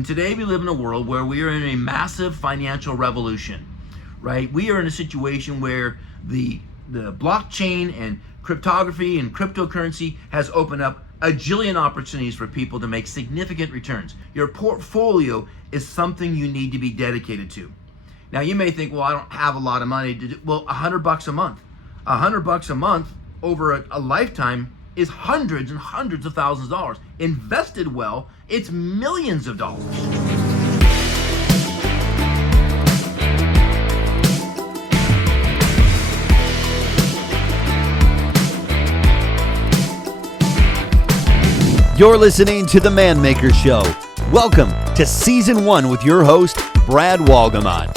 And today we live in a world where we are in a massive financial revolution, right? We are in a situation where the blockchain and cryptography and cryptocurrency has opened up a jillion opportunities for people to make significant returns. Your portfolio is something you need to be dedicated to. Now you may think, well, I don't have a lot of money to do. Well, $100 a month. $100 a month over a lifetime is hundreds and hundreds of thousands of dollars. Invested well, it's millions of dollars. You're listening to The Man Maker Show. Welcome to Season 1 with your host, Brad Walgamot.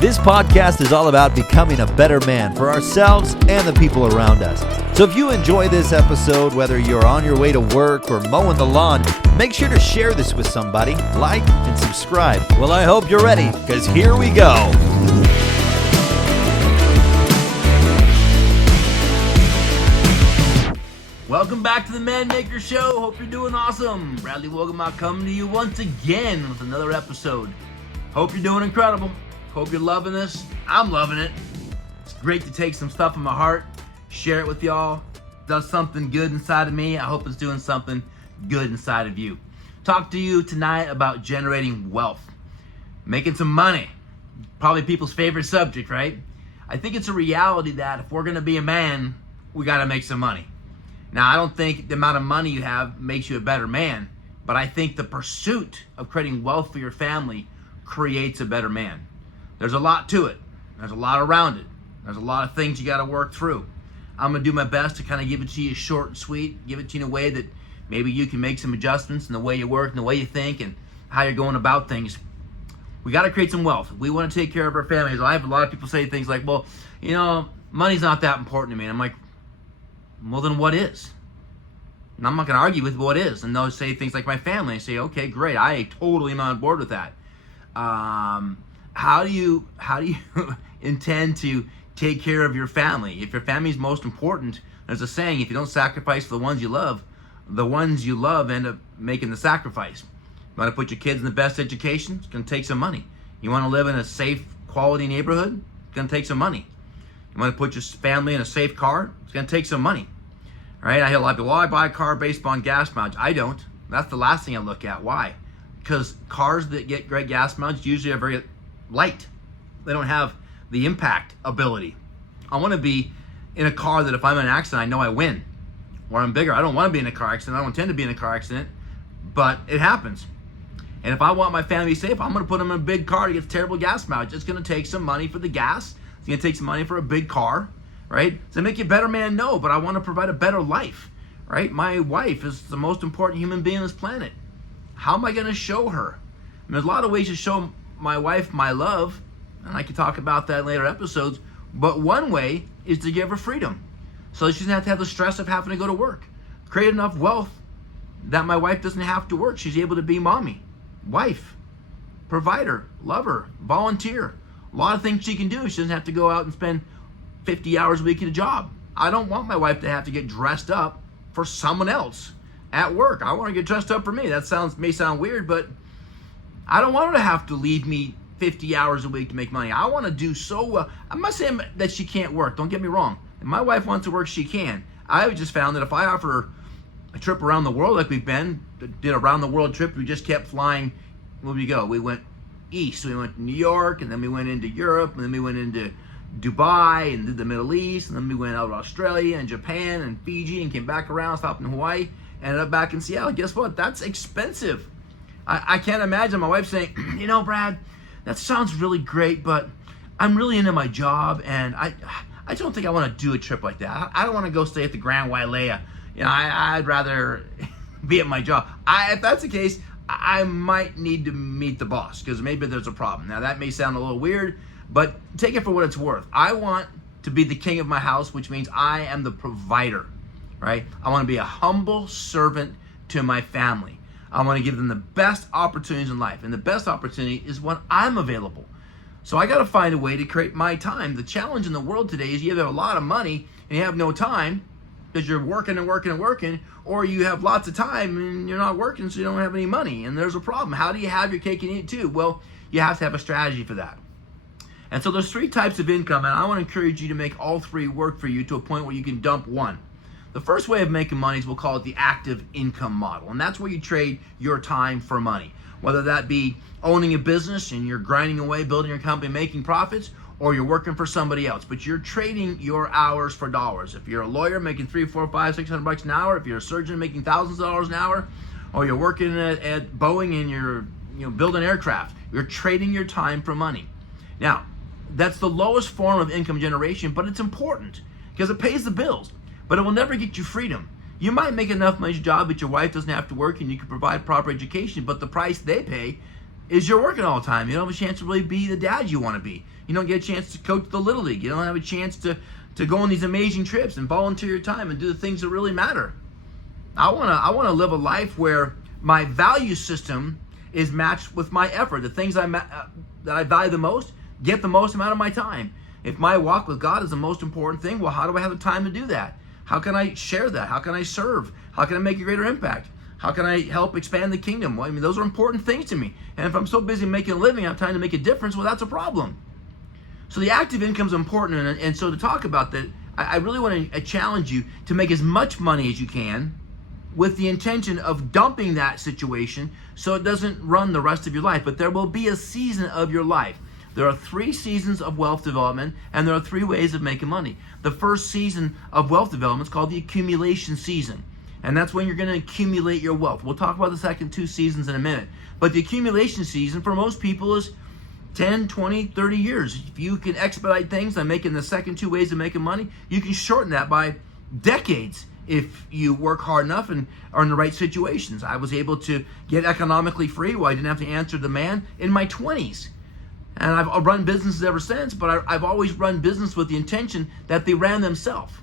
This podcast is all about becoming a better man for ourselves and the people around us. So if you enjoy this episode, whether you're on your way to work or mowing the lawn, make sure to share this with somebody, like, and subscribe. Well, I hope you're ready, because here we go. Welcome back to the Man Maker Show. Hope you're doing awesome. Bradley Walgamot coming to you once again with another episode. Hope you're doing incredible. Hope you're loving this. I'm loving it. It's great to take some stuff in my heart, share it with y'all. It does something good inside of me. I hope it's doing something good inside of you. Talk to you tonight about generating wealth, making some money. Probably people's favorite subject, right? I think it's a reality that if we're going to be a man, we got to make some money. Now, I don't think the amount of money you have makes you a better man, but I think the pursuit of creating wealth for your family creates a better man. There's a lot to it. There's a lot around it. There's a lot of things you got to work through. I'm going to do my best to kind of give it to you short and sweet, give it to you in a way that maybe you can make some adjustments in the way you work and the way you think and how you're going about things. We got to create some wealth. We want to take care of our families. I have a lot of people say things like, well, you know, money's not that important to me. And I'm like, well, then what is? And I'm not going to argue with what is. And they'll say things like my family. I say, okay, great. I totally am on board with that. How do you intend to take care of your family? If your family is most important, there's a saying, if you don't sacrifice for the ones you love end up making the sacrifice. You want to put your kids in the best education? It's going to take some money. You want to live in a safe, quality neighborhood? It's going to take some money. You want to put your family in a safe car? It's going to take some money. All right? I hear a lot of people, well, I buy a car based on gas mileage. I don't. That's the last thing I look at. Why? Because cars that get great gas mileage usually are very light. They don't have the impact ability. I want to be in a car that if I'm in an accident, I know I win. Or I'm bigger. I don't want to be in a car accident. I don't intend to be in a car accident, but it happens. And if I want my family safe, I'm going to put them in a big car that gets terrible gas mileage. It's going to take some money for the gas. It's going to take some money for a big car, right? Does it make you a better man? No, but I want to provide a better life, right? My wife is the most important human being on this planet. How am I going to show her? There's a lot of ways to show my wife my love, and I can talk about that in later episodes, but one way is to give her freedom so she doesn't have to have the stress of having to go to work. Create enough wealth that my wife doesn't have to work. She's able to be mommy, wife, provider, lover, volunteer. A lot of things she can do. She doesn't have to go out and spend 50 hours a week at a job. I don't want my wife to have to get dressed up for someone else at work. I want to get dressed up for me. That may sound weird, but I don't want her to have to leave me 50 hours a week to make money. I want to do so well. I'm not saying that she can't work. Don't get me wrong. If my wife wants to work, she can. I just found that if I offer her a trip around the world like we've been, did a round the world trip, we just kept flying. Where we go? We went east. We went to New York, and then we went into Europe, and then we went into Dubai and did the Middle East, and then we went out to Australia and Japan and Fiji and came back around, stopped in Hawaii, ended up back in Seattle. Guess what? That's expensive. I can't imagine my wife saying, you know, Brad, that sounds really great, but I'm really into my job, and I don't think I want to do a trip like that. I don't want to go stay at the Grand Wailea. You know, I'd rather be at my job. If that's the case, I might need to meet the boss because maybe there's a problem. Now, that may sound a little weird, but take it for what it's worth. I want to be the king of my house, which means I am the provider, right? I want to be a humble servant to my family. I want to give them the best opportunities in life, and the best opportunity is when I'm available. So I got to find a way to create my time. The challenge in the world today is you either have a lot of money and you have no time, because you're working and working and working, or you have lots of time and you're not working, so you don't have any money, and there's a problem. How do you have your cake and eat it too? Well, you have to have a strategy for that. And so there's three types of income, and I want to encourage you to make all three work for you to a point where you can dump one. The first way of making money is, we'll call it the active income model, and that's where you trade your time for money. Whether that be owning a business and you're grinding away, building your company, making profits, or you're working for somebody else, but you're trading your hours for dollars. If you're a lawyer making $300, $400, $500, $600 an hour, if you're a surgeon making thousands of dollars an hour, or you're working at Boeing and you're building aircraft, you're trading your time for money. Now, that's the lowest form of income generation, but it's important because it pays the bills, but it will never get you freedom. You might make enough money at your job that your wife doesn't have to work and you can provide proper education, but the price they pay is you're working all the time. You don't have a chance to really be the dad you want to be. You don't get a chance to coach the Little League. You don't have a chance to go on these amazing trips and volunteer your time and do the things that really matter. I want to live a life where my value system is matched with my effort. The things that I value the most get the most amount of my time. If my walk with God is the most important thing, well, how do I have the time to do that? How can I share that? How can I serve? How can I make a greater impact? How can I help expand the kingdom? Well, I mean, those are important things to me. And if I'm so busy making a living, I have time to make a difference, well, that's a problem. So the active income is important. And so to talk about that, I really want to challenge you to make as much money as you can with the intention of dumping that situation so it doesn't run the rest of your life. But there will be a season of your life. There are 3 seasons of wealth development, and there are 3 ways of making money. The first season of wealth development is called the accumulation season, and that's when you're going to accumulate your wealth. We'll talk about the second 2 seasons in a minute. But the accumulation season for most people is 10, 20, 30 years. If you can expedite things by making the second 2 ways of making money, you can shorten that by decades if you work hard enough and are in the right situations. I was able to get economically free while I didn't have to answer demand in my 20s. And I've run businesses ever since, but I've always run business with the intention that they ran themselves.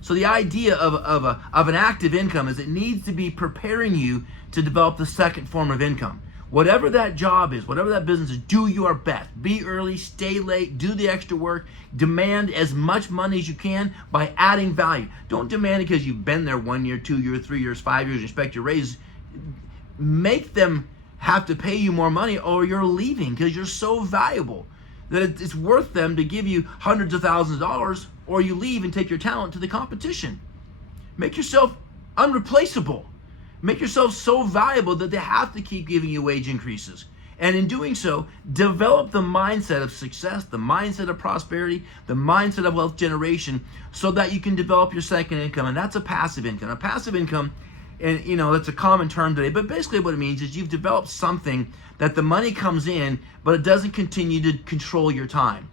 So the idea of an active income is it needs to be preparing you to develop the second form of income. Whatever that job is, whatever that business is, do your best. Be early, stay late, do the extra work, demand as much money as you can by adding value. Don't demand it because you've been there 1 year, 2 years, 3 years, 5 years, expect your raise. Make them have to pay you more money or you're leaving because you're so valuable that it's worth them to give you hundreds of thousands of dollars, or you leave and take your talent to the competition. Make yourself unreplaceable. Make yourself so valuable that they have to keep giving you wage increases. And in doing so, develop the mindset of success, the mindset of prosperity, the mindset of wealth generation so that you can develop your second income. And that's a passive income. A passive income, and that's a common term today, but basically what it means is you've developed something that the money comes in, but it doesn't continue to control your time.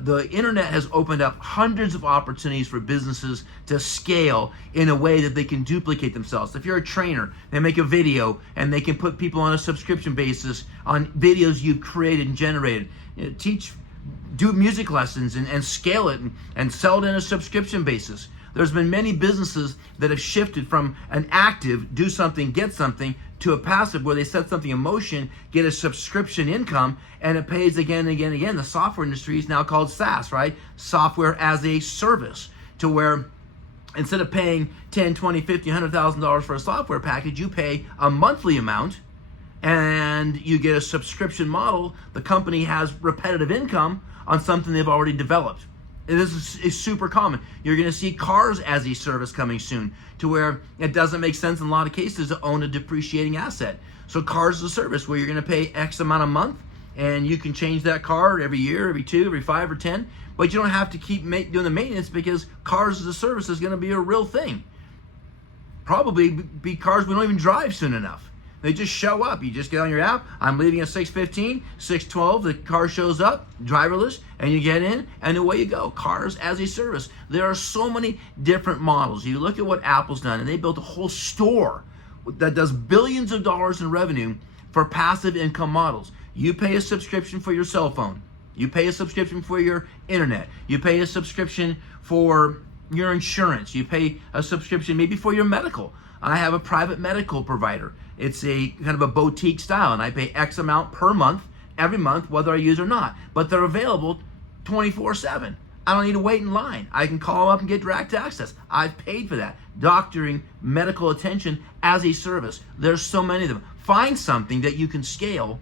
The internet has opened up hundreds of opportunities for businesses to scale in a way that they can duplicate themselves. If you're a trainer, they make a video and they can put people on a subscription basis on videos you've created and generated. Do music lessons and scale it and sell it in a subscription basis. There's been many businesses that have shifted from an active, do something, get something, to a passive where they set something in motion, get a subscription income, and it pays again and again and again. The software industry is now called SaaS, right? Software as a service, to where instead of paying $10, $20, $50, $100,000 for a software package, you pay a monthly amount and you get a subscription model. The company has repetitive income on something they've already developed. And this is super common. You're going to see cars as a service coming soon, to where it doesn't make sense in a lot of cases to own a depreciating asset. So cars as a service, where you're going to pay X amount a month, and you can change that car every year, every 2, every 5 or 10, but you don't have to keep doing the maintenance because cars as a service is going to be a real thing. Probably be cars we don't even drive soon enough. They just show up. You just get on your app. I'm leaving at 6:15, 6:12. The car shows up, driverless, and you get in, and away you go. Cars as a service. There are so many different models. You look at what Apple's done, and they built a whole store that does billions of dollars in revenue for passive income models. You pay a subscription for your cell phone. You pay a subscription for your internet. You pay a subscription for your insurance. You pay a subscription maybe for your medical. I have a private medical provider. It's a kind of a boutique style, and I pay X amount per month, every month, whether I use it or not. But they're available 24/7. I don't need to wait in line. I can call them up and get direct access. I've paid for that. Doctoring, medical attention as a service. There's so many of them. Find something that you can scale,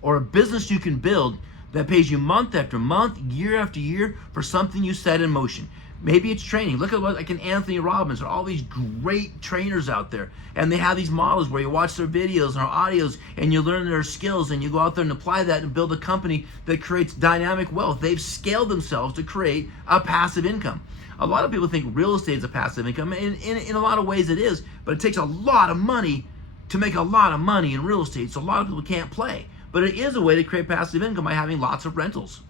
or a business you can build that pays you month after month, year after year for something you set in motion. Maybe it's training. Look at what like an Anthony Robbins or all these great trainers out there. And they have these models where you watch their videos and audios and you learn their skills and you go out there and apply that and build a company that creates dynamic wealth. They've scaled themselves to create a passive income. A lot of people think real estate is a passive income. In a lot of ways it is, but it takes a lot of money to make a lot of money in real estate. So a lot of people can't play. But it is a way to create passive income by having lots of rentals.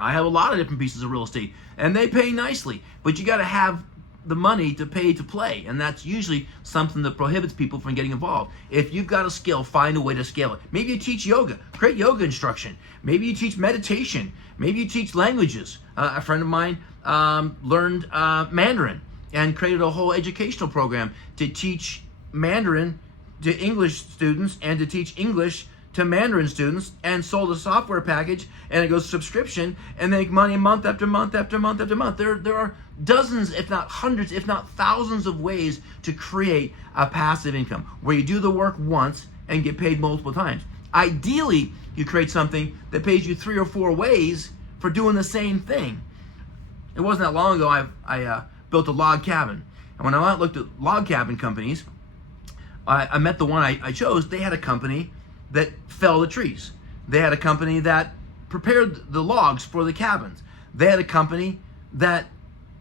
I have a lot of different pieces of real estate, and they pay nicely, but you got to have the money to pay to play, and that's usually something that prohibits people from getting involved. If you've got a skill, find a way to scale it. Maybe you teach yoga, great yoga instruction. Maybe you teach meditation. Maybe you teach languages. A friend of mine learned Mandarin and created a whole educational program to teach Mandarin to English students and to teach English to Mandarin students, and sold a software package, and it goes subscription, and they make money month after month after month after month. There are dozens, if not hundreds, if not thousands of ways to create a passive income where you do the work once and get paid multiple times. Ideally, you create something that pays you 3 or 4 ways for doing the same thing. It wasn't that long ago I built a log cabin, and when I went and looked at log cabin companies, I met the one I chose. They had a company that fell the trees. They had a company that prepared the logs for the cabins. They had a company that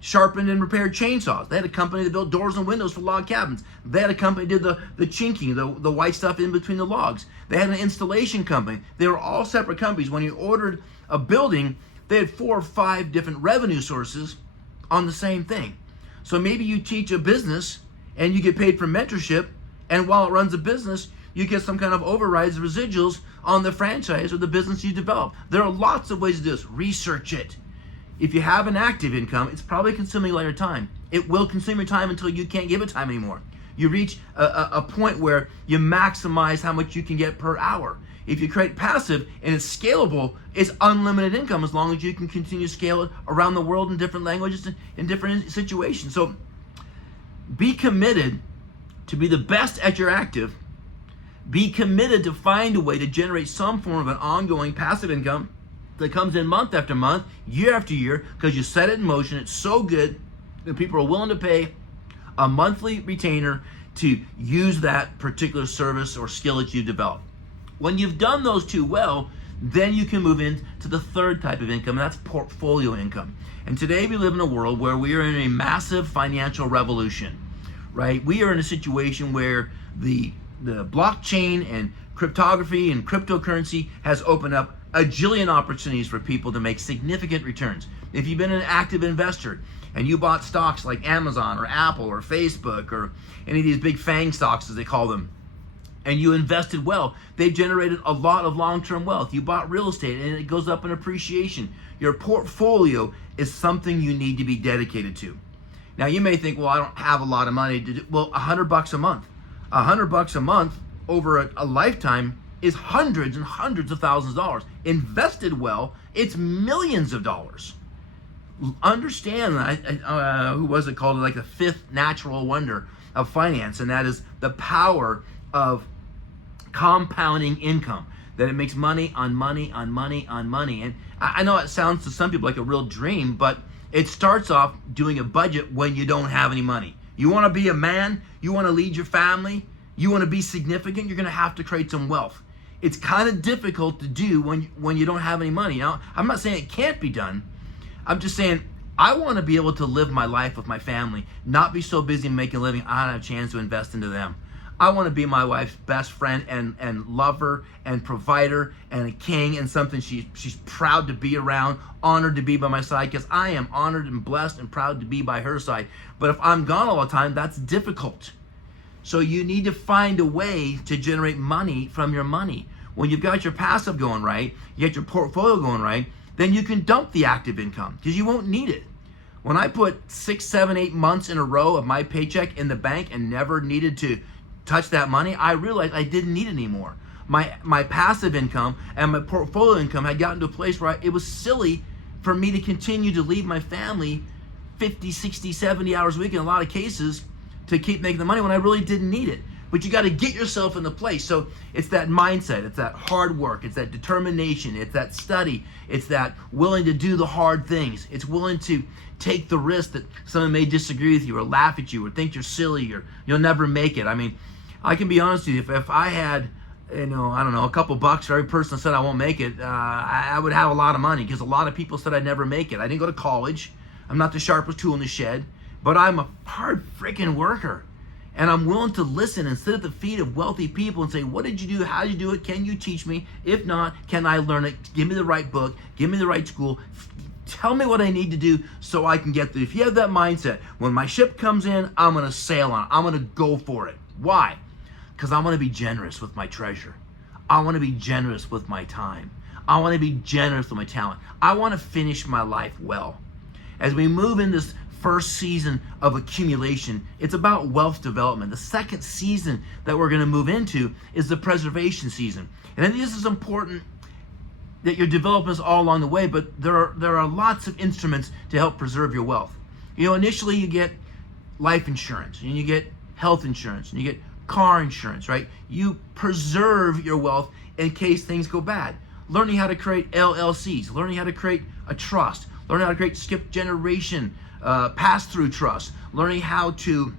sharpened and repaired chainsaws. They had a company that built doors and windows for log cabins. They had a company that did the chinking, the white stuff in between the logs. They had an installation company. They were all separate companies. When you ordered a building, they had 4 or 5 different revenue sources on the same thing. So maybe you teach a business and you get paid for mentorship, and while it runs a business, you get some kind of overrides, residuals on the franchise or the business you develop. There are lots of ways to do this. Research it. If you have an active income, it's probably consuming all your time. It will consume your time until you can't give it time anymore. You reach a point where you maximize how much you can get per hour. If you create passive and it's scalable, it's unlimited income as long as you can continue to scale it around the world in different languages and in different situations. So be committed to be the best at your active. Be committed to find a way to generate some form of an ongoing passive income that comes in month after month, year after year, because you set it in motion. It's so good that people are willing to pay a monthly retainer to use that particular service or skill that you've developed. When you've done those 2 well, then you can move into the third type of income, and that's portfolio income. And today we live in a world where we are in a massive financial revolution, right? We are in a situation where the blockchain and cryptography and cryptocurrency has opened up a jillion opportunities for people to make significant returns. If you've been an active investor and you bought stocks like Amazon or Apple or Facebook or any of these big FANG stocks as they call them, and you invested well, they've generated a lot of long-term wealth. You bought real estate and it goes up in appreciation. Your portfolio is something you need to be dedicated to. Now you may think, well, I don't have a lot of money to do. Well, $100 a month. $100 a month over a lifetime is hundreds and hundreds of thousands of dollars. Invested well, it's millions of dollars. Understand that, who was it called, like the 5th natural wonder of finance, and that is the power of compounding income, that it makes money on money on money on money. And I know it sounds to some people like a real dream, but it starts off doing a budget when you don't have any money. You want to be a man, you want to lead your family, you want to be significant, you're going to have to create some wealth. It's kind of difficult to do when you don't have any money. Now, I'm not saying it can't be done. I'm just saying I want to be able to live my life with my family, not be so busy making a living I don't have a chance to invest into them. I want to be my wife's best friend and lover and provider and a king and something she's proud to be around, honored to be by my side, because I am honored and blessed and proud to be by her side. But if I'm gone all the time, that's difficult. So you need to find a way to generate money from your money. When you've got your passive going right, you get your portfolio going right, then you can dump the active income because you won't need it. When I put 6, 7, 8 months in a row of my paycheck in the bank and never needed to touch that money, I realized I didn't need it anymore. My passive income and my portfolio income had gotten to a place where it was silly for me to continue to leave my family 50, 60, 70 hours a week in a lot of cases to keep making the money when I really didn't need it. But you got to get yourself in the place. So it's that mindset, it's that hard work, it's that determination, it's that study, it's that willing to do the hard things. It's willing to take the risk that someone may disagree with you or laugh at you or think you're silly or you'll never make it. I mean, I can be honest with you, if I had, I don't know, a couple bucks for every person that said I won't make it, I would have a lot of money, because a lot of people said I'd never make it. I didn't go to college. I'm not the sharpest tool in the shed, but I'm a hard freaking worker. And I'm willing to listen and sit at the feet of wealthy people and say, what did you do? How did you do it? Can you teach me? If not, can I learn it? Give me the right book. Give me the right school. Tell me what I need to do so I can get there. If you have that mindset, when my ship comes in, I'm going to sail on it. I'm going to go for it. Why? Because I want to be generous with my treasure. I want to be generous with my time. I want to be generous with my talent. I want to finish my life well. As we move in this first season of accumulation, it's about wealth development. The second season that we're going to move into is the preservation season. And I think this is important that you're developing this all along the way, but there are lots of instruments to help preserve your wealth. Initially you get life insurance, and you get health insurance, and you get car insurance, right? You preserve your wealth in case things go bad. Learning how to create LLCs, learning how to create a trust, learning how to create skip generation, pass-through trust, learning how to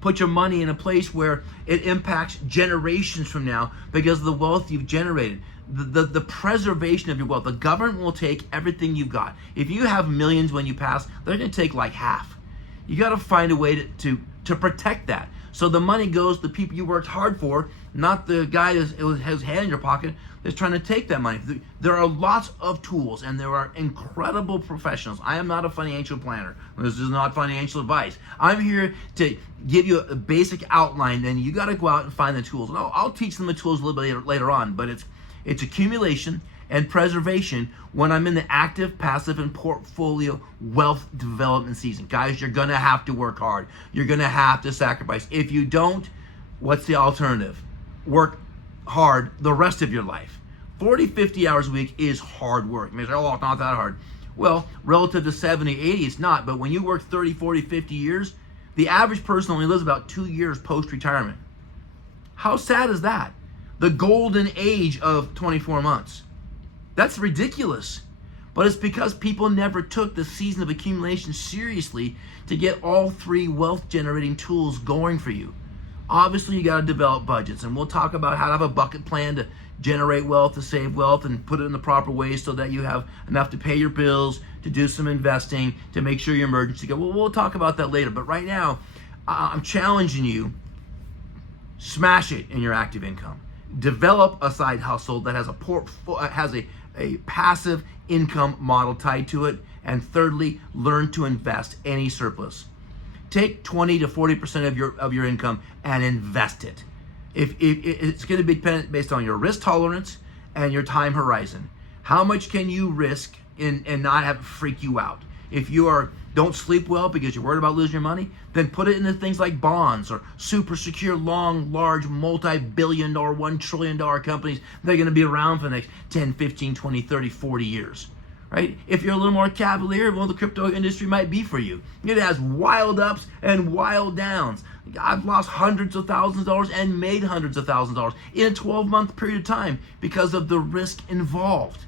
put your money in a place where it impacts generations from now because of the wealth you've generated. The preservation of your wealth. The government will take everything you've got. If you have millions when you pass, they're going to take like half. You got to find a way to protect that. So the money goes to the people you worked hard for, not the guy that has his hand in your pocket that's trying to take that money. There are lots of tools, and there are incredible professionals. I am not a financial planner. This is not financial advice. I'm here to give you a basic outline, and you got to go out and find the tools. And I'll teach them the tools a little bit later on, but it's accumulation and preservation when I'm in the active, passive, and portfolio wealth development season. Guys, you're going to have to work hard. You're going to have to sacrifice. If you don't, what's the alternative? Work hard the rest of your life. 40, 50 hours a week is hard work. You may say, oh, it's not that hard. Well, relative to 70, 80, it's not. But when you work 30, 40, 50 years, the average person only lives about 2 years post-retirement. How sad is that? The golden age of 24 months. That's ridiculous. But it's because people never took the season of accumulation seriously to get all three wealth generating tools going for you. Obviously, you got to develop budgets, and we'll talk about how to have a bucket plan to generate wealth, to save wealth, and put it in the proper way so that you have enough to pay your bills, to do some investing, to make sure your emergency go. Well, we'll talk about that later. But right now, I'm challenging you, smash it in your active income. Develop a side hustle that has a passive income model tied to it. And thirdly, learn to invest any surplus. Take 20 to 40% of your income and invest it. If it's going to be based on your risk tolerance and your time horizon. How much can you risk and not have it freak you out? If you don't sleep well because you're worried about losing your money, then put it into things like bonds or super secure, long, large, multi-billion dollar, $1 trillion companies that are going to be around for the next 10, 15, 20, 30, 40 years. Right? If you're a little more cavalier, well, the crypto industry might be for you. It has wild ups and wild downs. I've lost hundreds of thousands of dollars and made hundreds of thousands of dollars in a 12-month period of time because of the risk involved.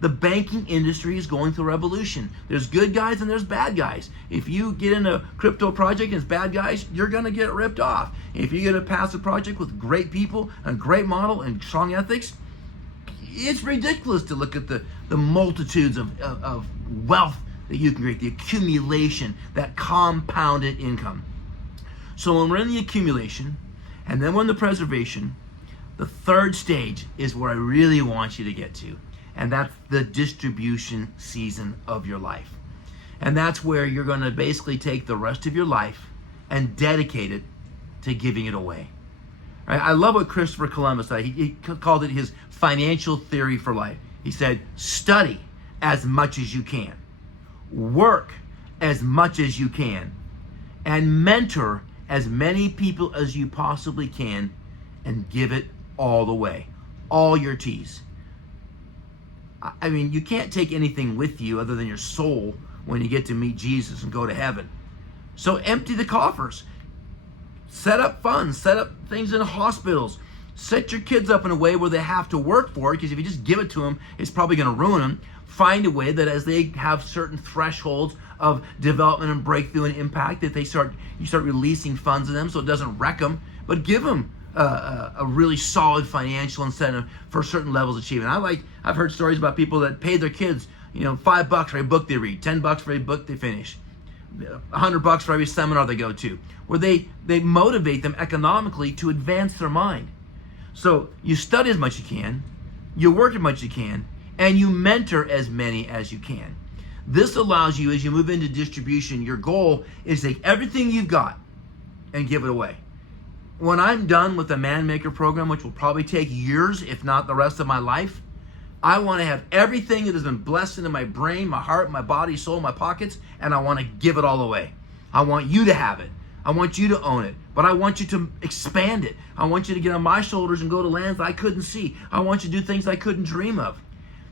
The banking industry is going through a revolution. There's good guys and there's bad guys. If you get in a crypto project and it's bad guys, you're going to get ripped off. If you get a passive project with great people, a great model, and strong ethics, it's ridiculous to look at the multitudes of wealth that you can create, the accumulation, that compounded income. So when we're in the accumulation, and then we're in the preservation, the third stage is where I really want you to get to, and that's the distribution season of your life. And that's where you're going to basically take the rest of your life and dedicate it to giving it away. Right? I love what Christopher Columbus said. He called it his financial theory for life. He said, study as much as you can, work as much as you can, and mentor as many people as you possibly can, and give it all away, all your T's. I mean, you can't take anything with you other than your soul when you get to meet Jesus and go to heaven. So empty the coffers. Set up funds. Set up things in hospitals. Set your kids up in a way where they have to work for it, because if you just give it to them, it's probably going to ruin them. Find a way that as they have certain thresholds of development and breakthrough and impact, that you start releasing funds to them so it doesn't wreck them. But give them a really solid financial incentive for certain levels of achievement. I've heard stories about people that pay their kids, $5 for every book they read, $10 for every book they finish, $100 for every seminar they go to, where they motivate them economically to advance their mind. So you study as much as you can, you work as much as you can, and you mentor as many as you can. This allows you, as you move into distribution, your goal is to take everything you've got and give it away. When I'm done with the Man Maker program, which will probably take years, if not the rest of my life, I want to have everything that has been blessed into my brain, my heart, my body, soul, my pockets, and I want to give it all away. I want you to have it. I want you to own it, but I want you to expand it. I want you to get on my shoulders and go to lands I couldn't see. I want you to do things I couldn't dream of.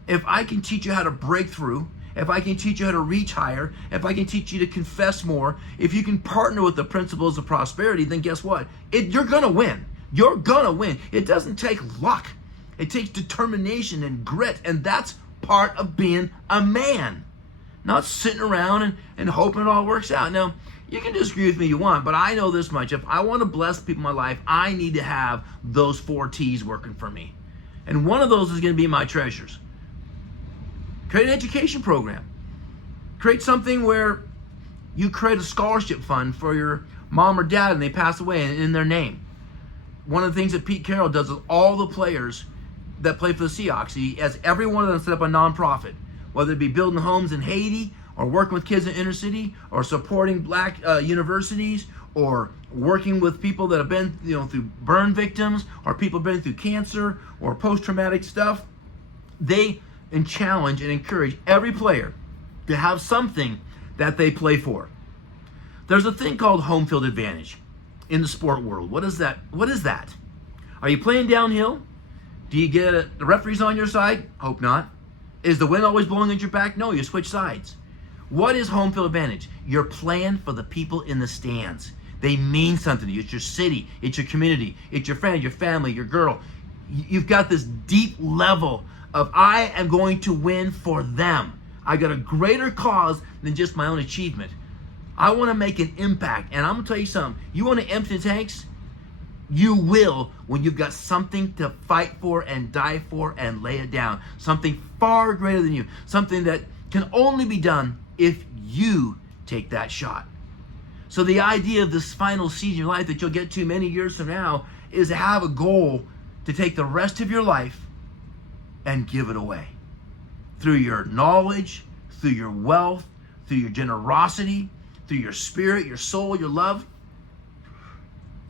If I can teach you how to break through, if I can teach you how to reach higher, if I can teach you to confess more, if you can partner with the principles of prosperity, then guess what? You're going to win. You're going to win. It doesn't take luck. It takes determination and grit, and that's part of being a man. Not sitting around and hoping it all works out. Now, you can disagree with me if you want, but I know this much. If I want to bless people in my life, I need to have those 4 T's working for me. And one of those is going to be my treasures. Create an education program. Create something where you create a scholarship fund for your mom or dad and they pass away in their name. One of the things that Pete Carroll does with all the players that play for the Seahawks, he has every one of them set up a nonprofit, whether it be building homes in Haiti, or working with kids in inner city, or supporting black universities, or working with people that have been through burn victims, or people been through cancer or post-traumatic stuff. They challenge and encourage every player to have something that they play for. There's a thing called home field advantage in the sport world. What is that? Are you playing downhill? Do you get the referees on your side? Hope not. Is the wind always blowing at your back? No, you switch sides. What is home field advantage? You're playing for the people in the stands. They mean something to you. It's your city, it's your community, it's your friend, your family, your girl. You've got this deep level of I am going to win for them. I got a greater cause than just my own achievement. I want to make an impact. And I'm going to tell you something. You want to empty the tanks? You will when you've got something to fight for and die for and lay it down. Something far greater than you. Something that can only be done if you take that shot. So the idea of this final season of your life that you'll get to many years from now is to have a goal to take the rest of your life and give it away. Through your knowledge, through your wealth, through your generosity, through your spirit, your soul, your love.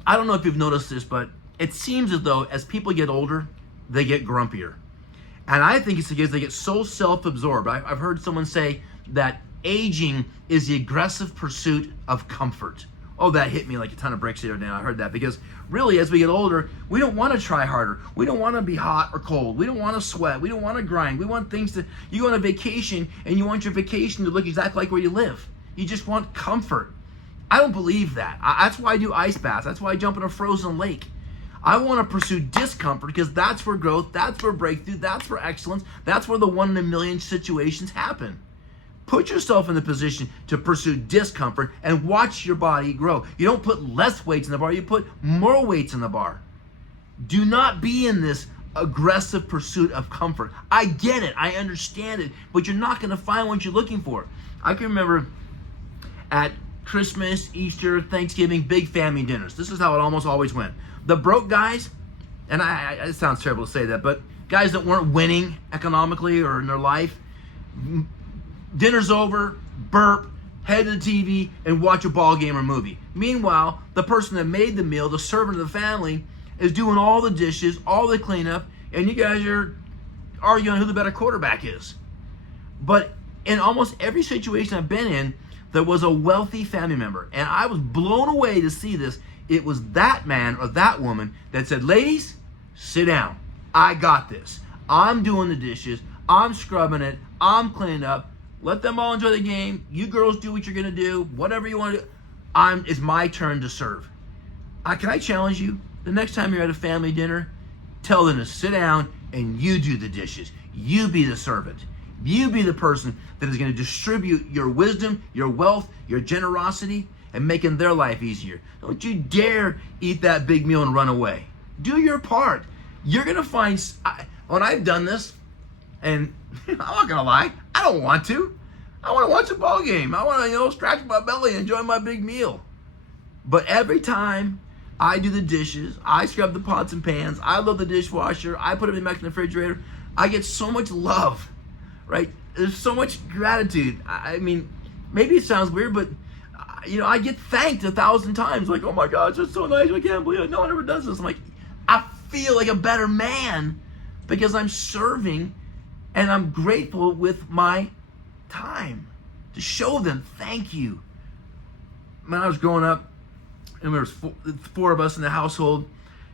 I don't know if you've noticed this, but it seems as though as people get older, they get grumpier. And I think it's because they get so self-absorbed. I've heard someone say that aging is the aggressive pursuit of comfort. Oh, that hit me like a ton of bricks here now. I heard that because really, as we get older, we don't want to try harder. We don't want to be hot or cold. We don't want to sweat. We don't want to grind. We want things to, you go on a vacation and you want your vacation to look exactly like where you live. You just want comfort. I don't believe that. That's why I do ice baths. That's why I jump in a frozen lake. I want to pursue discomfort because that's where growth, that's where breakthrough, that's where excellence, that's where the 1 in a million situations happen. Put yourself in the position to pursue discomfort and watch your body grow. You don't put less weights in the bar, you put more weights in the bar. Do not be in this aggressive pursuit of comfort. I get it, I understand it, but you're not going to find what you're looking for. I can remember at Christmas, Easter, Thanksgiving, big family dinners. This is how it almost always went. The broke guys, and it sounds terrible to say that, but guys that weren't winning economically or in their life, dinner's over, burp, head to the TV, and watch a ball game or movie. Meanwhile, the person that made the meal, the servant of the family, is doing all the dishes, all the cleanup, and you guys are arguing who the better quarterback is. But in almost every situation I've been in, there was a wealthy family member, and I was blown away to see this. It was that man or that woman that said, ladies, sit down. I got this. I'm doing the dishes. I'm scrubbing it. I'm cleaning up. Let them all enjoy the game. You girls do what you're going to do. Whatever you want to do. It's my turn to serve. Can I challenge you? The next time you're at a family dinner, tell them to sit down and you do the dishes. You be the servant. You be the person that is going to distribute your wisdom, your wealth, your generosity, and making their life easier. Don't you dare eat that big meal and run away. Do your part. You're going to find, when I've done this, and I'm not going to lie, I don't want to. I want to watch a ball game. I want to, scratch my belly and enjoy my big meal. But every time I do the dishes, I scrub the pots and pans, I load the dishwasher, I put everything back in the refrigerator, I get so much love, right? There's so much gratitude. I mean, maybe it sounds weird, but I get thanked 1,000 times. Like, oh my gosh, that's so nice. I can't believe it. No one ever does this. I'm like, I feel like a better man because I'm serving and I'm grateful with my time to show them thank you. When I was growing up, and there was four of us in the household,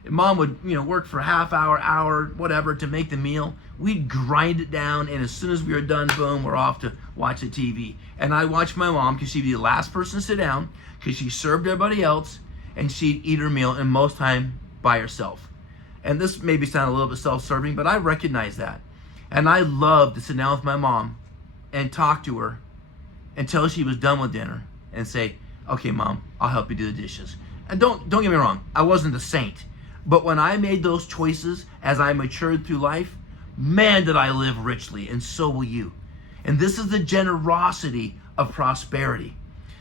and Mom would, work for a half hour, whatever, to make the meal. We'd grind it down, and as soon as we were done, boom, we're off to watch the TV. And I'd watch my mom, because she'd be the last person to sit down, because she served everybody else, and she'd eat her meal, and most time by herself. And this maybe sound a little bit self-serving, but I recognize that. And I loved to sit down with my mom and talk to her until she was done with dinner and say, okay, Mom, I'll help you do the dishes. And don't get me wrong, I wasn't a saint. But when I made those choices as I matured through life, man, did I live richly, and so will you. And this is the generosity of prosperity.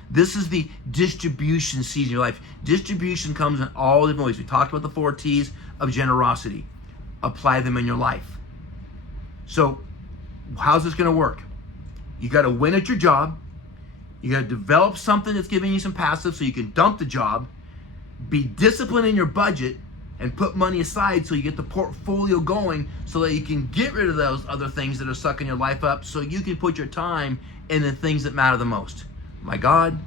This is the distribution season of your life. Distribution comes in all different ways. We talked about the 4 T's of generosity. Apply them in your life. So, how's this going to work? You got to win at your job. You got to develop something that's giving you some passive so you can dump the job. Be disciplined in your budget and put money aside so you get the portfolio going so that you can get rid of those other things that are sucking your life up so you can put your time in the things that matter the most. My God,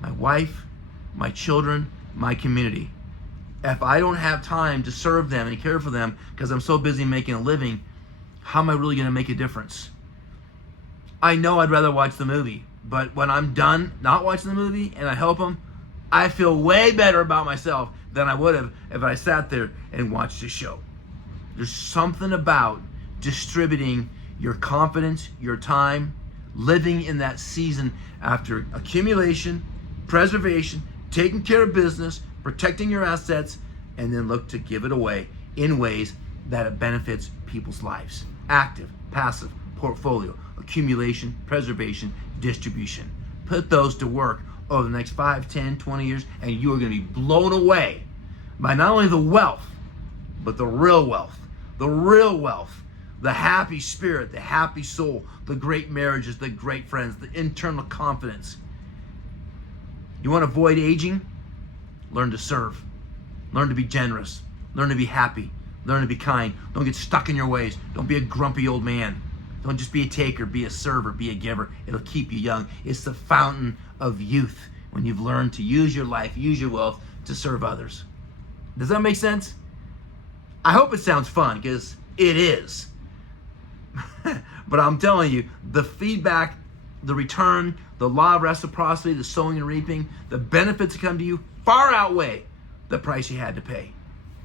my wife, my children, my community. If I don't have time to serve them and care for them because I'm so busy making a living, how am I really going to make a difference? I know I'd rather watch the movie, but when I'm done not watching the movie and I help them, I feel way better about myself than I would have if I sat there and watched the show. There's something about distributing your confidence, your time, living in that season after accumulation, preservation, taking care of business, protecting your assets, and then look to give it away in ways that it benefits people's lives. Active, passive, portfolio, accumulation, preservation, distribution. Put those to work over the next 5, 10, 20 years, and you are going to be blown away by not only the wealth, but the real wealth. The real wealth. The happy spirit, the happy soul, the great marriages, the great friends, the internal confidence. You want to avoid aging? Learn to serve. Learn to be generous. Learn to be happy. Learn to be kind. Don't get stuck in your ways. Don't be a grumpy old man. Don't just be a taker, be a server, be a giver. It'll keep you young. It's the fountain of youth when you've learned to use your life, use your wealth to serve others. Does that make sense? I hope it sounds fun, because it is. But I'm telling you, the feedback, the return, the law of reciprocity, the sowing and reaping, the benefits that come to you far outweigh the price you had to pay.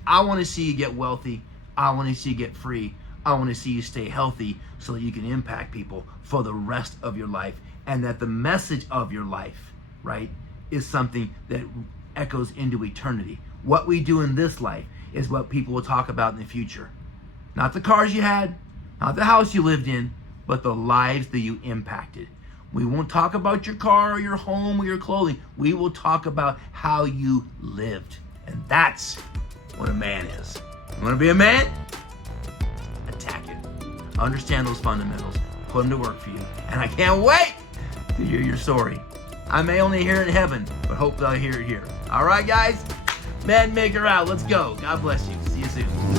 I want to see you get wealthy. I want to see you get free. I want to see you stay healthy so that you can impact people for the rest of your life, and that the message of your life, right, is something that echoes into eternity. What we do in this life is what people will talk about in the future. Not the cars you had, not the house you lived in, but the lives that you impacted. We won't talk about your car or your home or your clothing. We will talk about how you lived. And that's what a man is. You want to be a man? Attack it. Understand those fundamentals. Put them to work for you. And I can't wait to hear your story. I may only hear it in heaven, but hope that I hear it here. All right, guys? Man Maker out. Let's go. God bless you. See you soon.